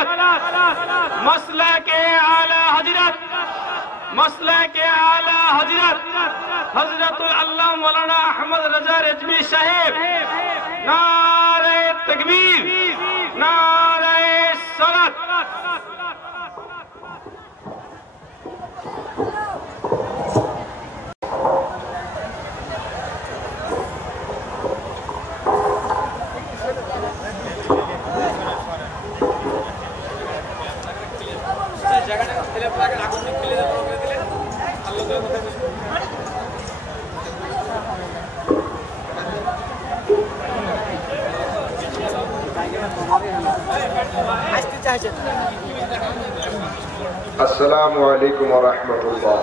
गलत मसला के आला हजरत हजरत अल्लाह मौलाना अहमद रजा रिजवी साहेब नारे तकबीर नारे सलात। अस्सलामु अलैकुम व रहमतुल्लाह।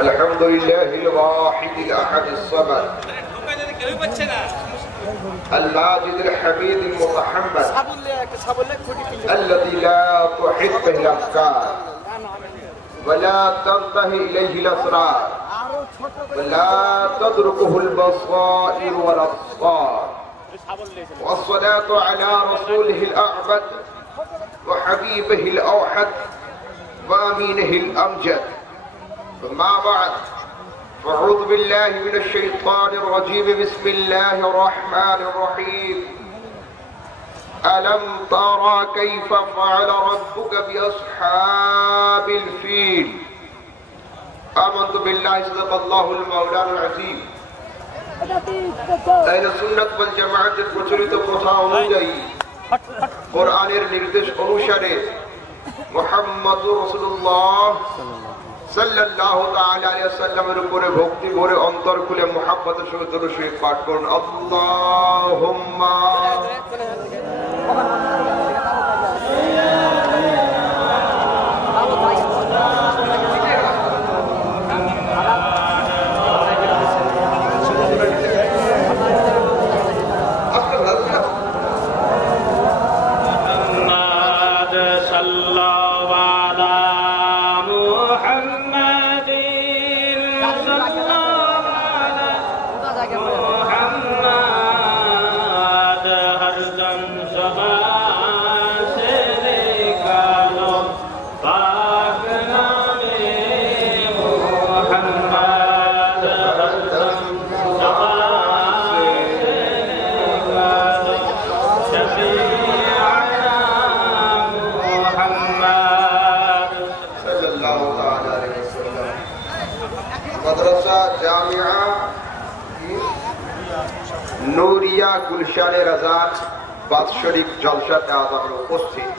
अल्हम्दुलिल्लाहिल वाहिदिल अहदिस समद अल-माजिदिल हमीदिल मुतहम्मद अल्लज़ी ला तुहित्तुल अफ़कार व ला तंतही इलैहिल असरार वला तदरुकुहुल बसाइर वल अब्सार वस्सलातु अला रसूलिहिल अअबद व हबीबिहिल औहद व अमीनिहिल अमजद। अम्मा बअद फअऊज़ु बिल्लाहि मिनश शैतानिर रजीम। बिस्मिल्लाहिर रहमानिर रहीम। अलम तरा कैफ फ़अल रब्बुका बिअस्हाबिल फ़ील। आमन्तु बिल्लाहि सदक़ल्लाहुल मौलानुल अज़ीम। আহলে সুন্নাত ওয়াল জামাআতের প্রচলিত প্রথা অনুযায়ী কোরআনের নির্দেশ অনুসারে মুহাম্মদুর রাসূলুল্লাহ সাল্লাল্লাহু তাআলা আলাইহি ওয়াসাল্লামের উপরে ভক্তি ভরে অন্তর খুলে মুহাব্বতের সঙ্গে দরুদ শরীফ পাঠ করুন। আল্লাহুম্মা নূরিয়া গুলশানে রাজার বাৎসরিক জলসাতে আজ আমরা উপস্থিত।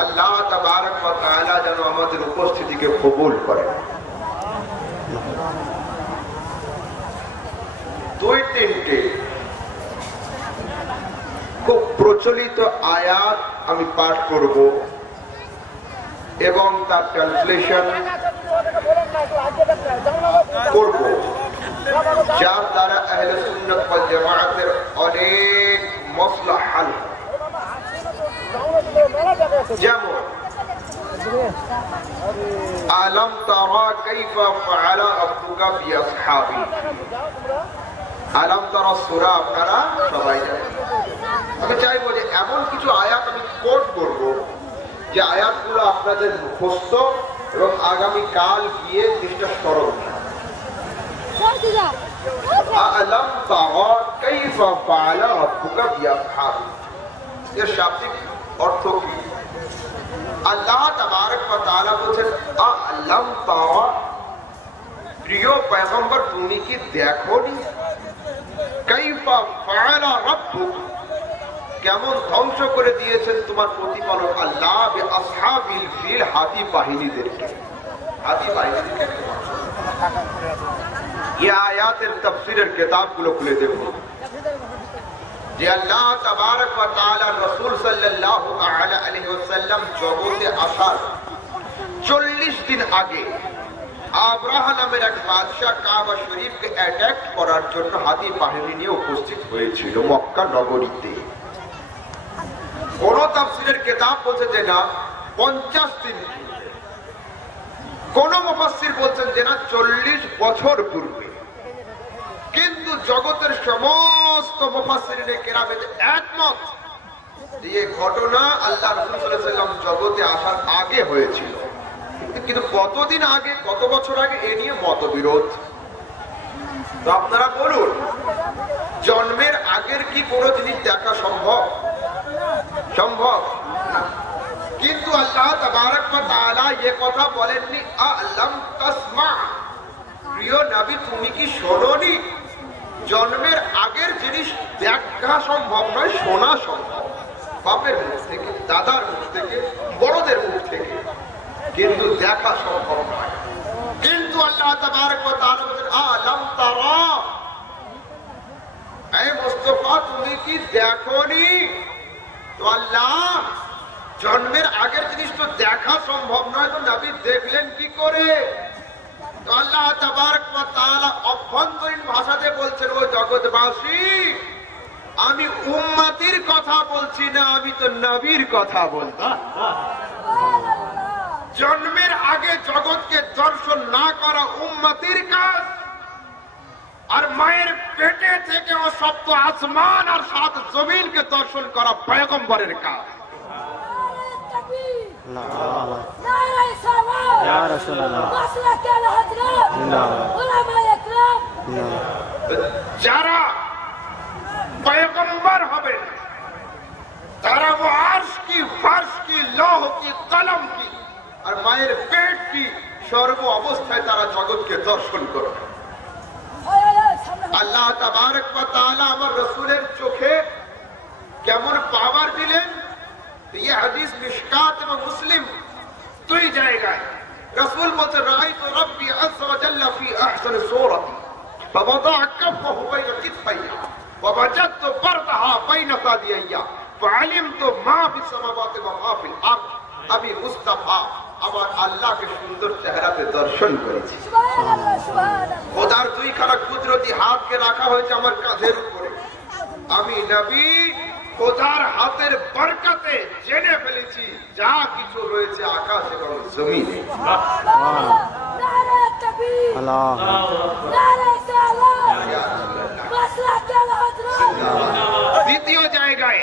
আল্লাহ তাবারক ওয়া তাআলা যেন আমাদের উপস্থিতিকে কবুল করেন। দুই তিনটে খুব প্রচলিত আয়াত আমি পাঠ করব এবং তার ট্রান্সলেশন করব, যার দ্বারা আহলে সুন্নাত ওয়াল জামাআতের অনেক মাসলা হাল। যেমন আলম তারা কাইফা ফাআলা রাব্বুকা বিআসহাবি। আলম তারা সূরা আপনারা সবাই জানেন। আমি চাইবো যে এমন কিছু আয়াত আমি কোট করব যে আয়াতগুলো আপনাদের মুখস্থ এবং আগামী কাল গিয়ে জিনিসটা স্মরণ। আলম তারা কাইফা ফাআলা রাব্বুকা বিআসহাবি, এর শাব্দিক অর্থ কি? আল্লাহ তাবারক ওয়া তাআলা বলেন আলম তারা, প্রিয় পয়গম্বর তুমি কি দেখোনি কাইফা ফাআলা রাব্বুক, কেমন ধ্বংস করে দিয়েছেন তোমার প্রতিপালক আল্লাহ বিআসহাবিল ফিল, হাতি বাহিনীদেরকে। হাতি বাহিনীদেরকে এই আয়াতের তাফসীরের কিতাবগুলো খুলে দেখুন যে আল্লাহ তাবারক ওয়া তাআলা রাসূল সাল্লাল্লাহু আলাইহি ওয়াসাল্লাম জগতে আসার 40 দিন আগে আবরাহা নামের এক বাদশা কাবা শরীফকে অ্যাটাক করার জন্য হাতি বাহিনী নিয়ে উপস্থিত হয়েছিল মক্কা নগরীতে। কোন তাফসীরের কিতাব বলছে যে না 50 দিন, কোন মুফাসসির বলছেন যে না 40 বছর পূর্বে। কিন্তু জগতের সমস্ত মুফাসসিরিনে কেরামের একমত যে এই ঘটনা আল্লাহ রাসূল সাল্লাল্লাহু আলাইহি ওয়াসাল্লাম জগতে আসার আগে হয়েছিল। কিন্তু কতদিন আগে, কত বছর আগে, এ নিয়ে মতবিরোধ। তো আপনারা বলুন, জন্মের আগের কি কোনো জিনিস দেখা সম্ভব? সম্ভব না। কিন্তু আল্লাহ তাবারক ওয়া তাআলা এই কথা বলেননি আ'লাম তাসমা, প্রিয় নবী তুমি কি শোনোনি? জন্মের আগের জিনিস দেখা সম্ভব নয়, শোনা সম্ভব, বাপের মুখ থেকে, দাদার মুখ থেকে, বড়দের মুখ থেকে, কিন্তু দেখা সম্ভব নয়। কিন্তু আল্লাহ তাবারক ওয়া তাআলা বলেন আ'লাম তারা, এই মুস্তাফা তুমি কি দেখোনি? তো আল্লাহ জন্মের আগের জিনিস তো দেখা সম্ভব নয়, তো নবী দেখলেন কি করে? তো আল্লাহ তাবারক ওয়া তাআলা অভ্যন্তরীণ ভাষাতে বলছেন, ও জগৎবাসী, আমি উম্মতির কথা বলছি না, আমি তো নবীর কথা বলছি। জন্মের আগে জগৎকে দর্শন না করা উম্মতির কাজ, আর মায়ের পেটে থেকে ও সপ্ত আসমান আর সাত জমিনকে দর্শন করা পয়গম্বরের কাজ। যারা পয়গম্বর হবে তারা वो अर्श की, फर्श की, लौह की, कलम की আর মায়ের পেট কি সর্ব অবস্থায় তারা জগৎকে দর্শন করবে। আল্লাহ তাবারক ওয়া তাআলা আমার রাসূলের চোখে কেমন পাওয়ার দিলেন, ये হাদিস মিশকাত এবং মুসলিম দুই জায়গায় রাসূল বলতে রাআইতু রাব্বি আযজা ওয়া জাল্লা ফি আহসানি সূরাতি ফাওয়াদা'a কাফাহু বাইনা কিতফাইয়া ওয়া ওয়াজাদতু বারদাহা বাইনা সাদিয়াইয়া ফাআলিমতু মা ফিস সামাওয়াতি ওয়া মা ফিল আরদ। আমি মুস্তাফা আমার আল্লাহকে সুন্দর চেহারাতে দর্শন করেছি। খোদার দুইখানা কুদরতি হাতকে রাখা হয়েছে আমার কাঁধের উপরে। আমি নবী খোদার হাতের বরকতে জেনে ফেলেছি যা কিছু রয়েছে আকাশ এবং জমিনে। দ্বিতীয় জায়গায়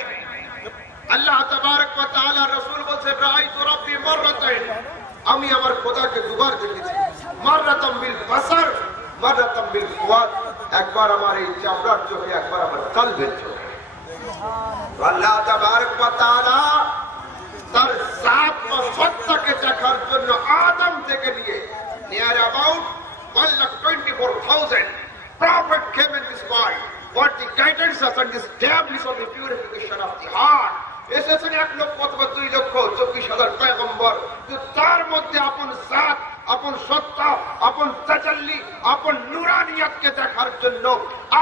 আল্লাহ তাবারক ওয়া তাআলা রাসূল বলেন রাআইতু রাব্বি মাররাতাইন, আমি আমার খোদাকে দুবার দেখেছি। মাররাতাম বিল বাসার, মাররাতাম বিল ফুয়াদ, একবার আমার এই চামড়ার চোখে, একবার আমার কলবের চোখে। আল্লাহ তাবারক ওয়া তাআলা তার জাত ও সত্তাকে দেখার জন্য আদম থেকে নিয়ে near about 1,24,000 prophet came in this world for the guidance and the establishment of the purification of the heart. এসেছেন 1,02,24,000 পয়গম্বর, তার মধ্যে আপন জাত, আপন সত্তা, আপন তাজাল্লি, আপন নুরানিয়তকে দেখার জন্য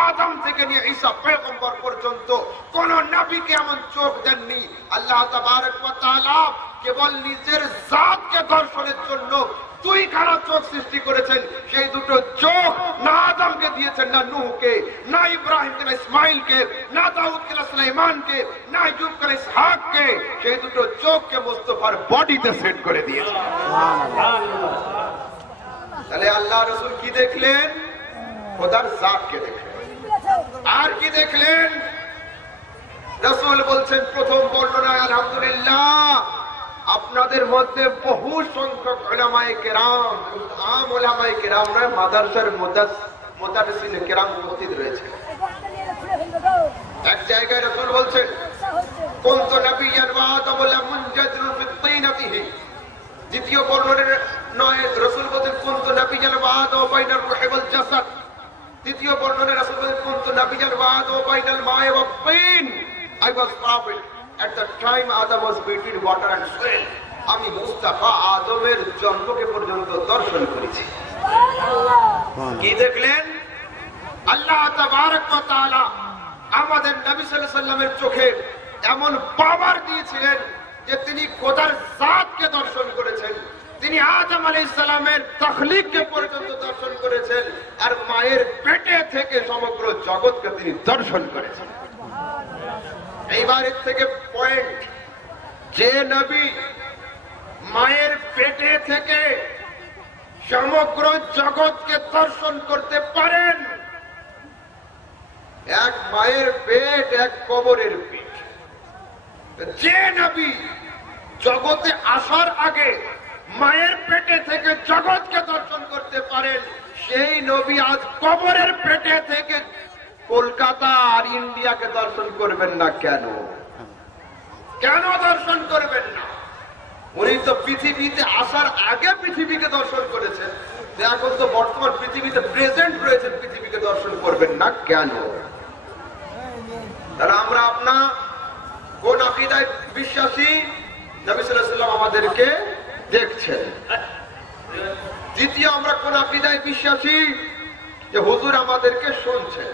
আদম থেকে নিয়ে ঈসা পয়গম্বর পর্যন্ত কোন নবীকে এমন চোখ দেননি। আল্লাহ তাবারক ওয়া তাআলা কেবল নিজের জাতকে দর্শনের জন্য দুইখানা চোখ সৃষ্টি করেছেন। সেই দুটো চোখ না আদমকে দিয়েছেন, না নূহকে, না ইব্রাহিমকে, না ইসমাইলকে, না দাউদকে, না সুলাইমানকে, না আইয়ুবকে, না ইসহাককে। সেই দুটো চোখকে মুস্তাফার বডিতে সেট করে দিয়েছেন। তাহলে আল্লাহ রাসূল কি দেখলেন? খোদার জাতকে দেখলেন। আর কি দেখলেন? রাসূল বলছেন প্রথম বর্ণনায়, আলহামদুলিল্লাহ আপনাদের মধ্যে বহু সংখ্যক উলামায়ে কেরাম, আম উলামায়ে কেরাম নয়, মাদ্রাসার মুদাররিসিন কেরাম উপস্থিত রয়েছে। এক জায়গায় রাসূল বলছেন কুনতু নাবিয়্যান ওয়া আদামু লামুনজাদিরু ফিত্তিনাতিহি। দ্বিতীয় বর্ণনায় নয়, রাসূল বলেন কুনতু নাবিয়্যান ওয়া আদামু বাইনার রূহি ওয়াল জাসাদ। তৃতীয় বর্ণনায় রাসূল বলেন কুনতু নাবিয়্যান ওয়া আদামু বাইনাল মা'i ওয়াত তিন। I was prophet at the time Adam was between water and soil. আমি মুস্তাফা আদমের জন্মকে পর্যন্ত দর্শন করেছি। কি দেখলেন? আল্লাহ তাবারক ওয়া তাআলা আমাদের নবী সাল্লাল্লাহু আলাইহি ওয়াসাল্লামের চোখে এমন পাওয়ার দিয়েছিলেন যে তিনি খোদার জাতকে দর্শন করেছেন, তিনি আদম আলাইহিস সালামের তাখলিককে পর্যন্ত দর্শন করেছেন, আর মায়ের পেটে থেকে সমগ্র জগৎকে তিনি দর্শন করেছেন। এইবারের থেকে পয়েন্ট, যে নবী মায়ের পেটে থেকে সমগ্র জগৎকে দর্শন করতে পারেন। এক মায়ের পেট, এক কবরের পেট। যে নবী জগতে আসার আগে মায়ের পেটে থেকে জগৎকে দর্শন করতে পারেন, সেই নবী আজ কবরের পেটে থেকে কলকাতা আর ইন্ডিয়াকে দর্শন করবেন না কেন? কেন দর্শন করবেন না? উনি তো পৃথিবীতে আসার আগে পৃথিবীকে দর্শন করেছেন, এখন তো বর্তমান পৃথিবীতে প্রেজেন্ট রয়েছেন, পৃথিবীকে দর্শন করবেন না কেন? তাহলে আমরা আপনা কোন আকীদায় বিশ্বাসী? নবী সাল্লাল্লাহু আলাইহি ওয়াসাল্লাম আমাদেরকে দেখছেন। দ্বিতীয়, আমরা কোন আকীদায় বিশ্বাসী? যে হুজুর আমাদেরকে শুনছেন।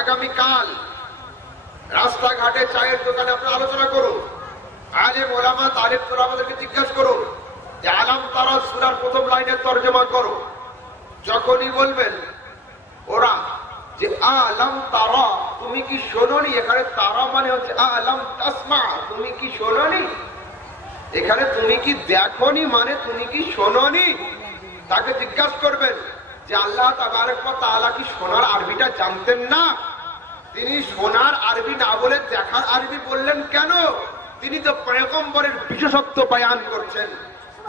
আগামীকাল রাস্তাঘাটে চায়ের দোকানে আপনারা আলোচনা করুন, আলেম ওলামা তারিফ তোরা আমাদেরকে জিজ্ঞাসা করুন যে আলাম তারা সূরার প্রথম লাইনের তরজমা করো। যখনই বলবেন ওরা যে আলাম তারা, তুমি কি শোনোনি, এখানে তারা মানে হচ্ছে আলাম তাসমা, তুমি কি শোনোনি। এখানে তুমি কি দেখোনি মানে তুমি কি শোনোনি। তাকে জিজ্ঞাসা করবেন যে আল্লাহ তাবারক ওয়া তাআলা কি শোনার আরবিটা জানতেন না? তিনি শোনার আরবি না বলে দেখার আরবি বললেন কেন? তিনি তো পয়গম্বরের বিশেষত্ব বয়ান করছেন।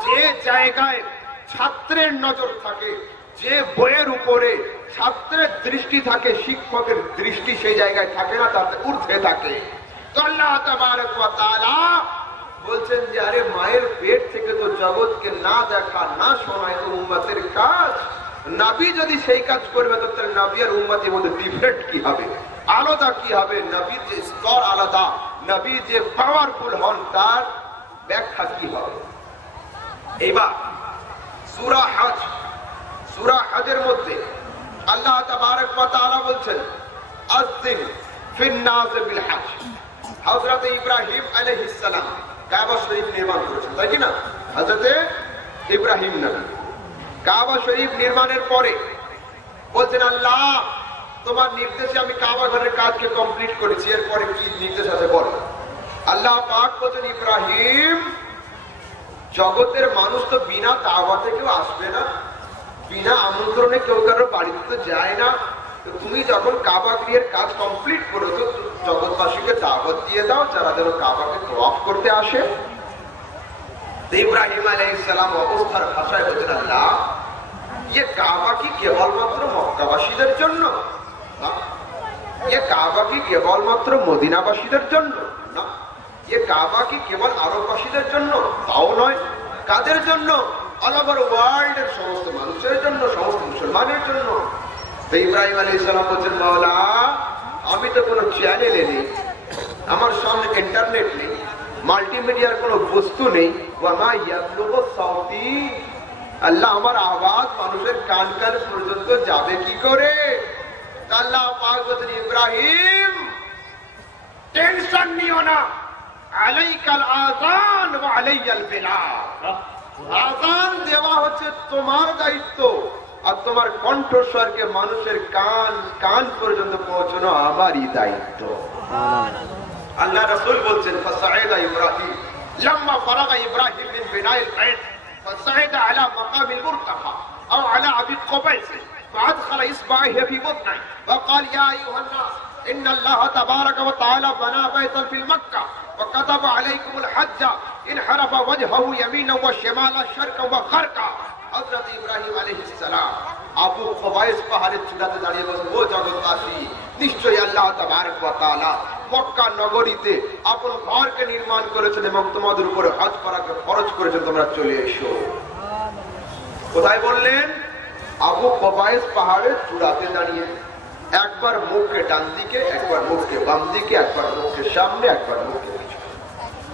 যে জায়গায় ছাত্রের নজর থাকে, যে বইয়ের উপরে ছাত্রের দৃষ্টি থাকে, শিক্ষকের দৃষ্টি সেই জায়গায় থাকে না, তাতে ঊর্ধ্বে থাকে। তো আল্লাহ তাবারক ওয়া তাআলা বলছেন যে আরে মায়ের পেট থেকে তো জগৎকে না দেখা না শোনায় তো উম্মতের কাজ। নবী যদি সেই কাজ করবে তো তার নবী আর উম্মতের মধ্যে ডিফারেন্ট কি হবে, আলাদা কি হবে? নবীর যে স্তর আলাদা, নবী যে পাওয়ারফুল হন তার ব্যাখ্যা কি হবে? এবার সূরা হজ, সূরা হজের মধ্যে আল্লাহ তাবারক ওয়া তাআলা বলছেন আযিন ফিন নাস বিল হজ। হযরত ইব্রাহিম আলাইহিস সালাম কাবা শরীফ নির্মাণ করেছেন, তাই কি না? হযরত ইব্রাহিম নবী কাবা শরীফ নির্মাণের পরে বলছেন আল্লাহ তোমার নির্দেশে আমি কাবা ঘরের কাজকে কমপ্লিট করেছি, এরপরে কি নির্দেশ আছে বলো। আল্লাহ পাক বলছেন ইব্রাহিম জগতের মানুষ তো বিনা দাওয়াতে কেউ আসবে না, বিনা আমন্ত্রণে কেউ কারোর বাড়িতে তো যায় না, তো তুমি যখন কাবা গৃহের কাজ কমপ্লিট করো তো জগৎবাসীকে দাওয়াত দিয়ে দাও যারা যেন কাবাকে তওয়াফ করতে আসে। ইব্রাহিম আলাইহিস সালাম অবস্থার ভাষায় বলছেন আল্লাহ ये काबा की केवलमात्र মক্কাবাসীদের জন্য না, ये काबा की केवलमात्र মদিনাবাসীদের জন্য না, ये काबा की केवल আরববাসীদের জন্য তাও নয়। কাদের জন্য? অল ওভার ওয়ার্ল্ড এর সমস্ত মানুষের জন্য, সমস্ত মুসলমানের জন্য। তো ইব্রাহিম আলাইহিস সালাম বলছেন মাওলা আমি তো কোনো চ্যানেলে নেই, আমার সামনে ইন্টারনেট নেই, মাল্টিমিডিয়ার কোনো বস্তু নেই, ওয়ামা ইয়াবলুগু সাউতি, আল্লাহ আমার আওয়াজ মানুষের কান কান পর্যন্ত যাবে কি করে? আল্লাহ পাক বলেন ইব্রাহিম টেনশন নিও না, আলাইকাল আযান ওয়া আলাইয়াল বিলাল। আযান দেওয়া হচ্ছে তোমার দায়িত্ব, আর তোমার কণ্ঠস্বরকে মানুষের কান কান পর্যন্ত পৌঁছানো আমারই দায়িত্ব। আল্লাহ রাসূল বলছেন ফাসাইদা ইব্রাহিম লাম্মা ফারাগা ইব্রাহিম মিন বিনাইল বাইত فصعد على مقام المرتفع او على ابي قبيس فادخل اصبعه في بطنه وقال يا ايها الناس ان الله تبارك وتعالى بنى بيتا في مكه وكتب عليكم الحج ان حرف وجهه يمينا وشمالا شرقا وغربا। হযরত ইব্রাহিম আলাইহিস সালাম আবু কুবাইস পাহাড়ের চূড়াতে দাঁড়িয়ে বলেন ও জগৎবাসী নিশ্চয়ই আল্লাহ তাবারক ওয়া তাআলা মক্কা নগরীতে আপন ঘরকে নির্মাণ করেছেন এবং তোমাদের উপরে হজ করাকে ফরজ করেছেন, তোমরা চলে এসো। কোথায় বললেন? আবু কুবাইস পাহাড়ের চূড়াতে দাঁড়িয়ে, একবার মুখকে ডান দিকে, একবার মুখকে বাম দিকে, একবার মুখকে সামনে, একবার মুখকে পিছনে।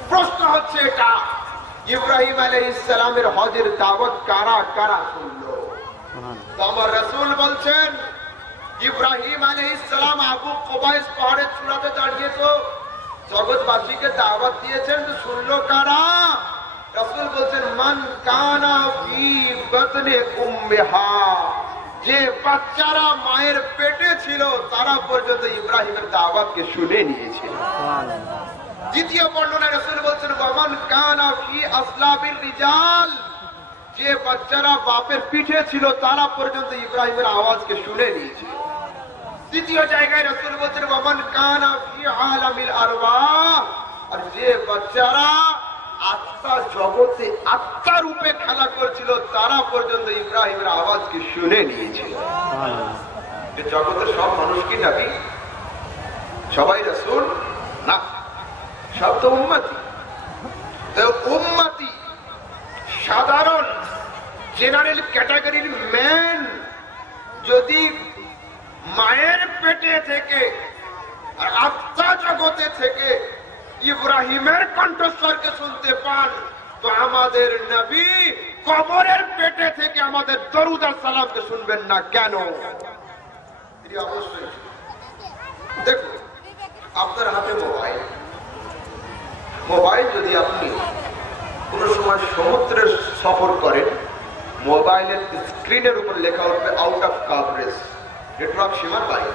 প্রশ্ন হচ্ছে এটা ইব্রাহিম আলাইহিস সালামের হজের দাওয়াত কারা কারা শুনলো? তো আমার রাসূল বলছেন ইব্রাহিম আলাইহিস সালাম আবু কুবাইস পাহাড়ের চূড়াতে দাঁড়িয়ে তো জগৎবাসীকে দাওয়াত দিয়েছেন, তো শুনলো কারা? রাসূল বলছেন মান কানা ফি বাতনি উম্মিহা, যে বাচ্চারা মায়ের পেটে ছিল তারা পর্যন্ত ইব্রাহিমের দাওয়াতকে শুনে নিয়েছিল। দ্বিতীয় বর্ণনায় রাসূল বলছেন ওয়ামান কানা ফি আসলাবির রিজাল, যে বাচ্চারা বাপের পিঠে ছিল তারা পর্যন্ত ইব্রাহিমের আওয়াজকে শুনে নিয়েছে। দ্বিতীয় জায়গায় রাসূল বলছেন ওয়ামান কানা ফি আলামিল আরওয়াহ, আর যে বাচ্চারা আত্মা জগতে আত্মা রূপে খেলা করছিল তারা পর্যন্ত ইব্রাহিমের আওয়াজকে শুনে নিয়েছিল। জগতের সব মানুষ কি নবী? সবাই রাসূল না, সব তো উম্মতি। তো উম্মতি সাধারণ জেনারেল ক্যাটাগরির ম্যান যদি মায়ের পেটে থেকে আর আত্মা জগতে থেকে ইব্রাহিমের কণ্ঠস্বরকে শুনতে পান, তো আমাদের নবী কবরের পেটে থেকে আমাদের দরুদ আর সালামকে শুনবেন না কেন? অবশ্যই। দেখুন, আপনার হাতে মোবাইল, মোবাইল যদি আপনি কোন সময় সমুদ্রের সফর করেন, মোবাইলের স্ক্রিনের উপর লেখা উঠবে আউট অফ কভারেজ, নেটওয়ার্ক সীমার বাইরে।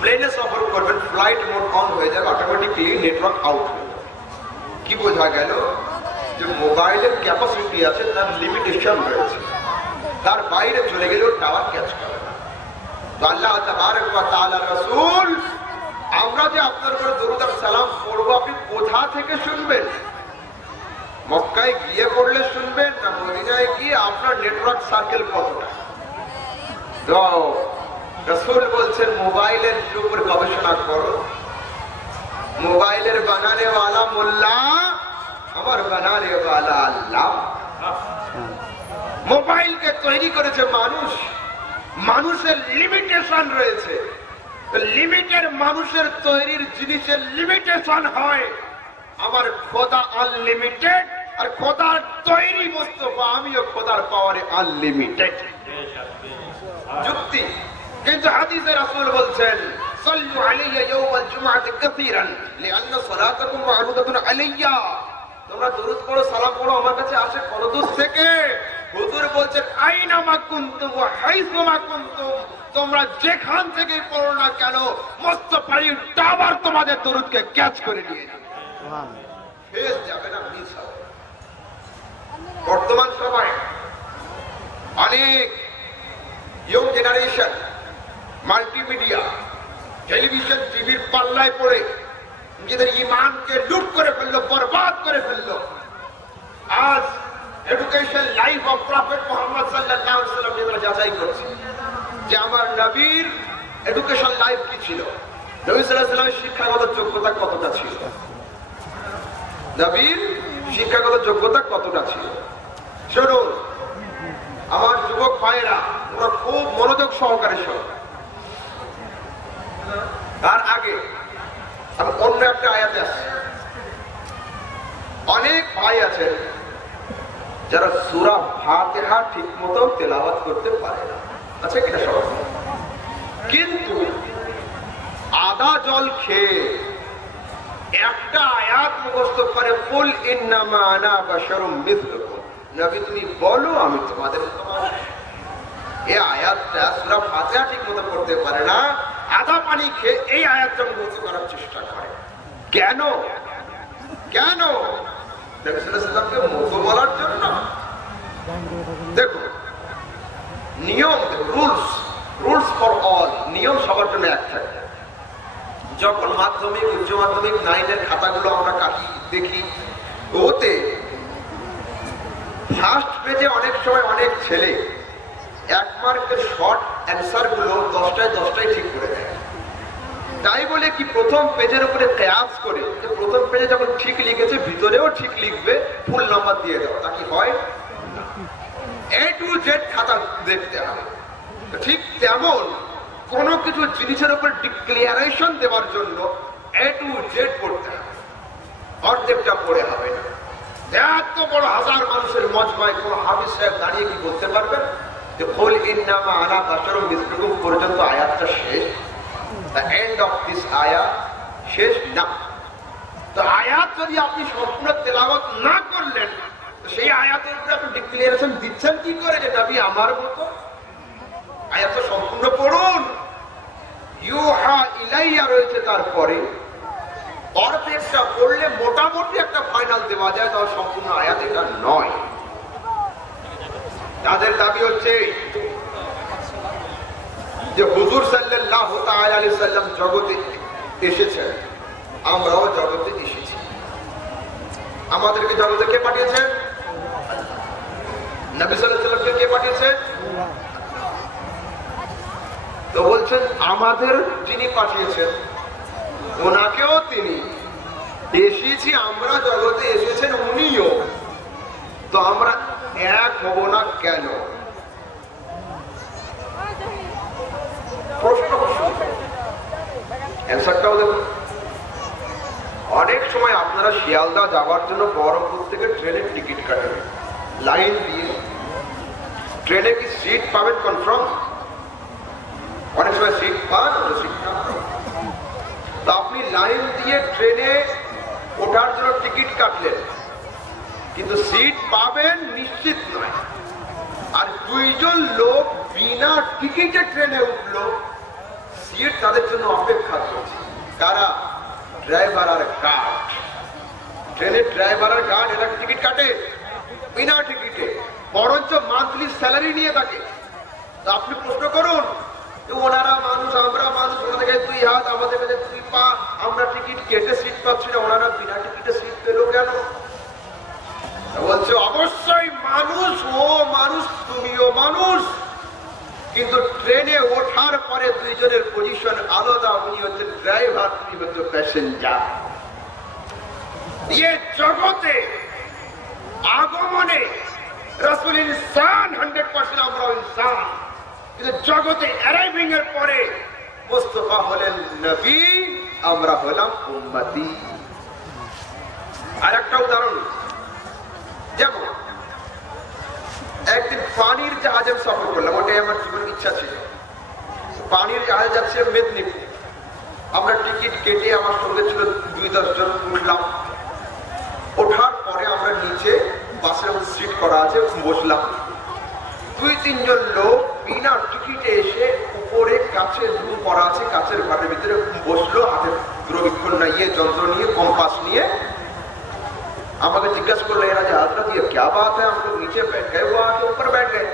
প্লেনে সফর করবেন, ফ্লাইট মোড অন হয়ে যাবে, অটোমেটিক্যালি নেটওয়ার্ক আউট হয়ে যাবে। কি বোঝা গেল? যে মোবাইলের ক্যাপাসিটি আছে, তার লিমিটেশন রয়েছে, তার বাইরে চলে গেলেও টাওয়ার ক্যাচ করে না। তো আল্লাহ তাবারক ওয়া তাআলার রাসূল, আমরা যে আপনার উপর দরুদ আর সালাম পড়ব, আপনি কোথা থেকে শুনবেন? মক্কায় গিয়ে পড়লে শুনবেন না মদিনায় গিয়ে? আপনার নেটওয়ার্ক সার্কেল কতটা? রাসূল বলছেন মোবাইলের উপর গবেষণা করো। মোবাইলের বানানে ওয়ালা মোল্লা, আমার বানানে ওয়ালা আল্লাহ। মোবাইলকে তৈরি করেছে মানুষ, মানুষের লিমিটেশন রয়েছে। লিমিটেড মানুষের তৈরির জিনিসের লিমিটেশন হয়। আমার খোদা আনলিমিটেড, আর খোদার তৈরি মুস্তাফা আমিও খোদার পাওয়ারে আনলিমিটেড। যুক্তি। কিন্তু হাদিসে রাসূল বলছেন সাল্লু আলাইয়া ইয়াওমাল জুমআতি কাসীরান লিআন্না সালাতাকুম মা'রুদাতুন আলাইয়া, তোমরা দরুদ পড়ো, সালাম পড়ো, আমার কাছে আসে কত দূর থেকে? হুজুর বলছেন আইনা মা কুনতুম ওয়া হাইসু মা কুনতুম, তোমরা যেখান থেকে পড়ো না কেন মুস্তাফার টাওয়ার তোমাদের দরুদকে ক্যাচ করে নিয়ে যাবে। সুবহানাল্লাহ। ফেস যাবে না, মিস হবে। বর্তমান সময়ে অনেক ইয়ং জেনারেশন মাল্টিমিডিয়া, টেলিভিশন, টিভির পাল্লায় পড়ে নিজেদের ঈমানকে লুট করে ফেললো, বরবাদ করে ফেললো। আজ education life of prophet Muhammad সাল্লাল্লাহু আলাইহি ওয়াসাল্লাম যেটা যাচাই করছে যে আমার নবীর এডুকেশন লাইফ কি ছিল, নবী সাল্লাল্লাহু আলাইহি ওয়াসাল্লামের শিক্ষাগত যোগ্যতা কতটা ছিল, নবীর শিক্ষাগত যোগ্যতা কতটা ছিল। শুনুন আমার যুবক ভাইয়েরা, ওরা খুব মনোযোগ সহকারে শোনো। তার আগে আমি অন্য একটা আয়াতে আসছি। অনেক ভাই আছেন যারা সূরা ফাতিহা ঠিক মতো তেলাওয়াত করতে পারে না, আছে কিনা সবাই? কিন্তু আদা জল খেয়ে একটা আয়াত মুখস্থ করে কুল ইন্নামা আনা বাশারুম মিসলুকুম, নবী তুমি বলো আমি তোমাদের মতো মানুষ। এই আয়াতটা সূরা ফাতিহা ঠিক মতো পড়তে পারে না, আদা পানি খেয়ে এই আয়াতটা মুখস্থ করার চেষ্টা করে। কেন? কেন? নবী সাল্লাল্লাহু আলাইহি ওয়াসাল্লামকে মতো বলার জন্য? দেখো নিয়ম, রুলস ফর অল, নিয়ম সবার জন্য এক থাকে। যখন মাধ্যমিক, উচ্চ মাধ্যমিক 9-এর খাতাগুলো আমরা কাটি দেখি, ওতে ফার্স্ট পেজে অনেক সময় অনেক ছেলে 1 মার্কের শর্ট অ্যান্সার গুলো 10টায় ঠিক করে দেয়। তাই বলে কি প্রথম পেজের উপরে কিয়াস করে যে প্রথম পেজে যখন ঠিক লিখেছে ভিতরেও ঠিক লিখবে, ফুল নাম্বার দিয়ে দাও, তা কি হয়? A to Z খাতা দেখতে হবে। ঠিক তেমন কোন কিছু জিনিসের উপর ডিক্লারেশন দেওয়ার জন্য A to Z পড়তে হবে, অর্ধেকটা পড়ে হবে না। এত বড় হাজার মানুষের মজমায় কোন হাফিজ সাহেব দাঁড়িয়ে কি বলতে পারবেন যে কুল ইন্নামা আনা বাশারুম মিসলুকুম পর্যন্ত আয়াতটা শেষ? The end of this আয়াত শেষ না। তো আয়াত যদি আপনি সম্পূর্ণ তেলাওয়াত না করলেন, সেই আয়াতের উপরে আপনি ডিক্লারেশন দিচ্ছেন কি করে যে নবী আমার মতো? আয়াত সম্পূর্ণ পড়ুন। ইউহা ইলাইয়া রয়েছে, তারপরে অর্ধেকটা পড়লে মোটামুটি একটা ফাইনাল দেওয়া যায়, তাহলে সম্পূর্ণ আয়াত এটা নয়। তাদের দাবি হচ্ছে যে হুজুর সাল্লাল্লাহু তাআলা আলাইহি সাল্লাম জগতে এসেছেন, আমরাও জগতে এসেছি। আমাদেরকে জগতে কে পাঠিয়েছেন? নবী সাল্লাল্লাহু আলাইহি সাল্লামকে কে পাঠিয়েছেন? তো বলছেন আমাদের যিনি পাঠিয়েছেন ওনাকেও তিনি এসেছি, আমরা জগতে এসেছেন উনিও, তো আমরা এক হব না কেন? প্রশ্ন অ্যান্সারটাও দেখুন। অনেক সময় আপনারা শিয়ালদা যাওয়ার জন্য বহরমপুর থেকে ট্রেনের টিকিট কাটেন, লাইন দিয়ে। ট্রেনে কি সিট পাবেন কনফার্ম? অনেক সময় সিট পান, সিট না। তো আপনি লাইন দিয়ে ট্রেনে ওঠার জন্য টিকিট কাটলেন, কিন্তু সিট পাবেন নিশ্চিত নয়। আর দুইজন লোক বিনা টিকিটে ট্রেনে উঠলো, সিট তাদের জন্য অপেক্ষা করছে। কারা? ড্রাইভার আর গার্ড। ট্রেনের ড্রাইভার আর গার্ড এরা টিকিট কাটে বিনা টিকিটে, বরঞ্চ মান্থলি স্যালারি নিয়ে থাকে। তো আপনি প্রশ্ন করুন, ওনারা মানুষ আমরা মানুষ, ওনাদের কাছে 2 হাত আমাদের কাছে 2 পা, আমরা টিকিট কেটে সিট পাচ্ছি না, ওনারা বিনা টিকিটে সিট পেল কেন? বলছে অবশ্যই মানুষ, ও মানুষ, তুমিও মানুষ, কিন্তু ট্রেনে ওঠার পরে দুইজনের পজিশন আলাদা। উনি হচ্ছে ড্রাইভার, তুমি হচ্ছে প্যাসেঞ্জার। ये জগতে আগমনে রাসূল ইনসান 100% আমরা ইনসান, কিন্তু জগতে অ্যারাইভিং এর পরে মুস্তাফা হলেন নবী, আমরা হলাম উম্মতি। আরেকটা উদাহরণ, যেমন একদিন পানির জাহাজে সফর করলাম, ওটাই আমার জীবনের ইচ্ছা ছিল। পানির জাহাজে যাচ্ছে মেদিনীপুর, আমরা টিকিট কেটে আমার সঙ্গে ছিল 2-10 জন উঠলাম। ওঠার পরে আমরা নিচে বাসের মধ্যে সিট করা আছে, বসলাম। 2-3 জন লোক বিনা টিকিটে এসে উপরে কাছের রুম করা আছে, কাছের ঘরের ভিতরে বসলো, হাতে দূরবীক্ষণ নিয়ে, যন্ত্র নিয়ে, কম্পাস নিয়ে। আমাকে জিজ্ঞাসা করলো, এরা যে হাতটা দিয়ে क्या बात है, हम लोग नीचे बैठ गए, वो आके ऊपर बैठ गए,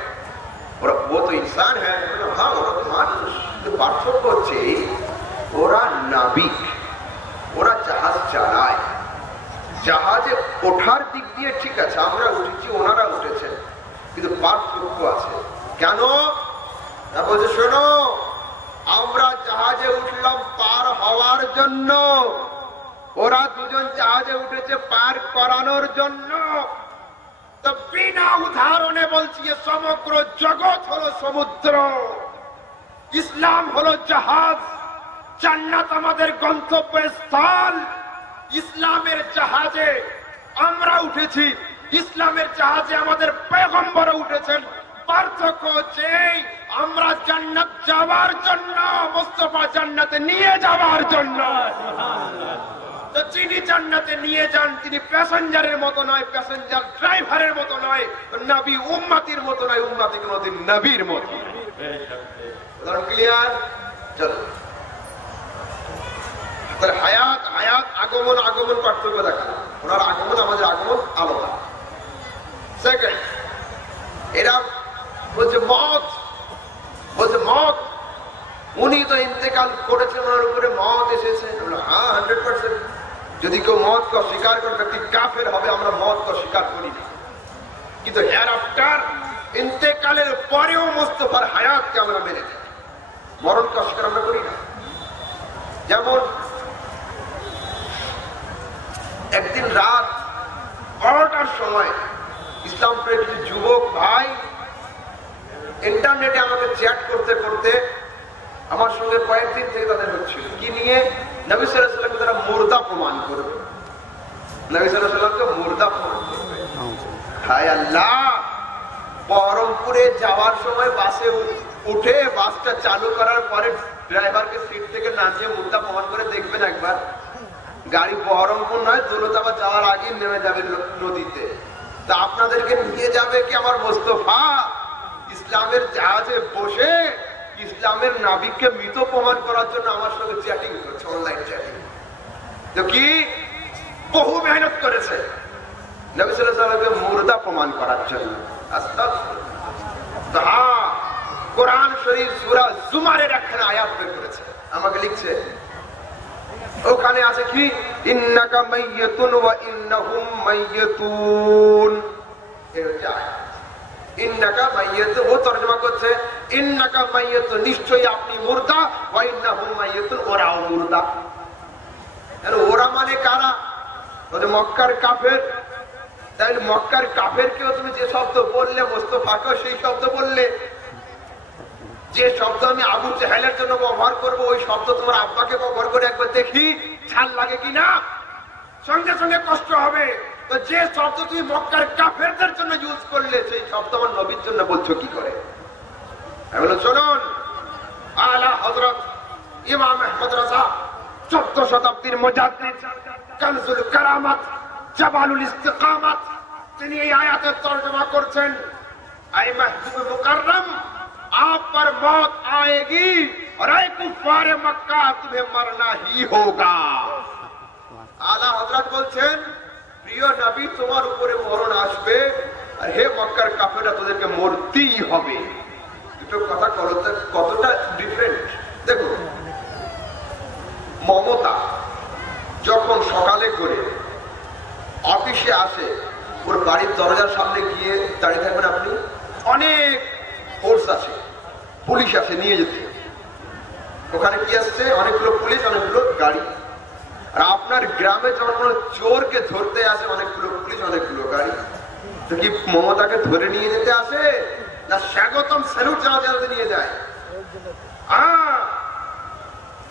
और वो तो इंसान है। हाँ, ওরা তো মানুষ, কিন্তু পার্থক্য হচ্ছে ওরা নাবিক, ওরা জাহাজ চালায়। জাহাজে ওঠার দিক দিয়ে ঠিক আছে, আমরা উঠেছি, ওনারা উঠেছেন, কিন্তু পার্থক্য আছে। কেন? তা বলছে শোনো, আমরা জাহাজে উঠলাম পার হওয়ার জন্য, ওরা দুজন জাহাজে উঠেছে পার করানোর জন্য। তো বিনা উদাহরণে বলছি, সমগ্র জগৎ হলো সমুদ্র, ইসলাম হলো জাহাজ, জান্নাত আমাদের গন্তব্যস্থল। ইসলামের জাহাজে আমরা উঠেছি, ইসলামের জাহাজে আমাদের পয়গম্বর উঠেছেন। পার্থক্য হচ্ছে আমরা জান্নাত যাওয়ার জন্য, মুস্তাফা জান্নাতে নিয়ে যাওয়ার জন্য। তো যিনি জান্নাতে নিয়ে যান তিনি প্যাসেঞ্জারের মতো নয়, প্যাসেঞ্জার ড্রাইভারের মতো নয়, নবী উম্মতির মতো নয়, উম্মতি কোনদিন নবীর মতো। ক্লিয়ার? চলো, হায়াত হায়াত, আগমন আগমন পার্থক্য দেখা। ওনার আগমন আমাদের আগমন আলাদা। সেকেন্ড, এরা বলছে মত, বলছে মত, উনি তো ইন্তেকাল করেছেন, ওনার উপরে মত এসেছে। হ্যাঁ, 100%। যদি কেউ মত কে স্বীকার করে ব্যক্তি কাফের হবে, আমরা মত কে স্বীকার করি না। কিন্তু হেয়ার আফটার, ইন্তেকালের পরেও মুস্তাফার হায়াতকে আমরা মেনে নিই, মরণকে অস্বীকার আমরা করি না। যেমন একদিন রাত 12টার সময় ইসলামপুরের কিছু যুবক ভাই ইন্টারনেটে আমাকে চ্যাট করতে করতে, আমার সঙ্গে কয়েকদিন থেকে তাদের হচ্ছিল কি নিয়ে, নবী সাল্লাল্লাহু আলাইহি ওয়াসাল্লামকে তারা মুর্দা প্রমাণ করবে, নবী সাল্লাল্লাহু আলাইহি ওয়াসাল্লামকে মুর্দা প্রমাণ করবে। হায় আল্লাহ, বহরমপুরে যাওয়ার সময় বাসে উঠে বাসটা চালু করার পরে ড্রাইভারকে সিট থেকে নামিয়ে মুর্দা প্রমাণ করে দেখবেন একবার। গাড়ি বহরমপুর নয়, দৌলতাবাদ যাওয়ার আগে নেমে যাবে নদীতে। তা আপনাদেরকে নিয়ে যাবে কি আমার মোস্তফা ইসলামের জাহাজে বসে ইসলামের নাবিককে মৃত প্রমাণ করার জন্য আমার সঙ্গে চ্যাটিং করছে, অনলাইন চ্যাটিং। তো কি বহু মেহনত করেছে নবী সাল্লাল্লাহু আলাইহি ওয়াসাল্লামকে মুর্দা প্রমাণ করার জন্য। আস্তাগফিরুল্লাহ। তো হ্যাঁ, কোরআন শরীফ সূরা জুমারের একখানা আয়াত বের করেছে, আমাকে লিখছে, ওখানে আছে কি ইন্নাকা মাইয়াতুন ওয়া ইন্নাহুম মাইয়াতুন। এই হচ্ছে আয়াত। ইন্নাকা মাইয়াতুন, ও তরজমা করছে ইন্নাকা মাইয়াতুন, নিশ্চয়ই আপনি মুর্দা, ওয়া ইন্নাহুম মাইয়াতুন, ওরাও মুর্দা। আর ওরা মানে কারা? ওদের মক্কার কাফের। তাহলে মক্কার কাফেরকেও তুমি যে শব্দ বললে, মুস্তাফাকেও সেই শব্দ বললে। যে শব্দ আমি আবু জাহেলের জন্য ব্যবহার করবো, ওই শব্দ তোমার আব্বাকে ব্যবহার করে একবার দেখি ছাল লাগে কিনা, সঙ্গে সঙ্গে কষ্ট হবে। তো যে শব্দ তুমি মক্কার কাফেরদের জন্য ইউজ করলে, সেই শব্দ আমার নবীর জন্য বলছো কি করে? আমি বললাম শুনুন, আলা হযরত ইমাম আহমদ রাজা 14 শতাব্দীর মুজাদ্দিদ, কানজুল কারামাত, জাবালুল ইস্তিকামাত, তিনি এই আয়াতের তরজমা করছেন, আই মাহবুব মুকাররম, आप पर मौत आएगी और ऐ कुफ्फार मक्का तुम्हें मरना ही होगा। आला हजरत বলছেন, প্রিয় নবী তোমার উপরে মরণ আসবে, আর হে মক্কার কাফেররা তোদেরকে মরতেই হবে। দুটো কথা কতটা ডিফারেন্ট দেখো। মমতা যখন সকালে করে অফিসে আসে, ওর বাড়ির দরজার সামনে গিয়ে দাঁড়িয়ে থাকবেন আপনি, অনেক ফোর্স আছে, পুলিশ আছে নিয়ে যেতে। ওখানে কি আসছে? অনেকগুলো পুলিশ, অনেকগুলো গাড়ি। আর আপনার গ্রামে যখন কোনো চোরকে ধরতে আসে, অনেকগুলো পুলিশ, অনেকগুলো গাড়ি। তো কি মমতাকে ধরে নিয়ে যেতে আসে, না স্বাগতম স্যালুট জানাতে নিয়ে যায়?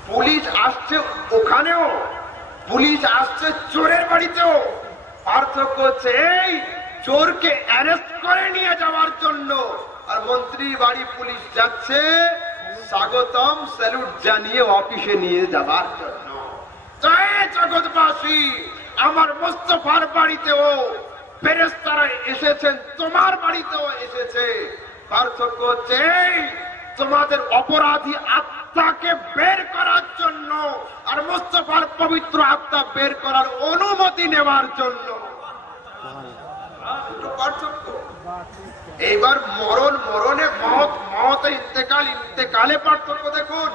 পুলিশ আসছে ওখানেও, পুলিশ আসছে চোরের বাড়িতেও। পার্থক্য হচ্ছে এই, চোরকে অ্যারেস্ট করে নিয়ে যাওয়ার জন্য, আর মন্ত্রীর বাড়ি পুলিশ যাচ্ছে স্বাগতম স্যালুট জানিয়ে অফিসে নিয়ে যাবার জন্য। জগৎবাসী, আমার মুস্তাফার বাড়িতেও ফেরেশতারা এসেছেন, তোমার বাড়িতেও এসেছে। পার্থক্য হচ্ছে তোমাদের অপরাধী আত্মাকে বের করার জন্য, আর মুস্তাফার পবিত্র আত্মা বের করার অনুমতি নেওয়ার জন্য। পার্থক্য। এইবার মরণ মরণে, মত মতে, ইন্তেকাল ইন্তেকালে পার্থক্য দেখুন।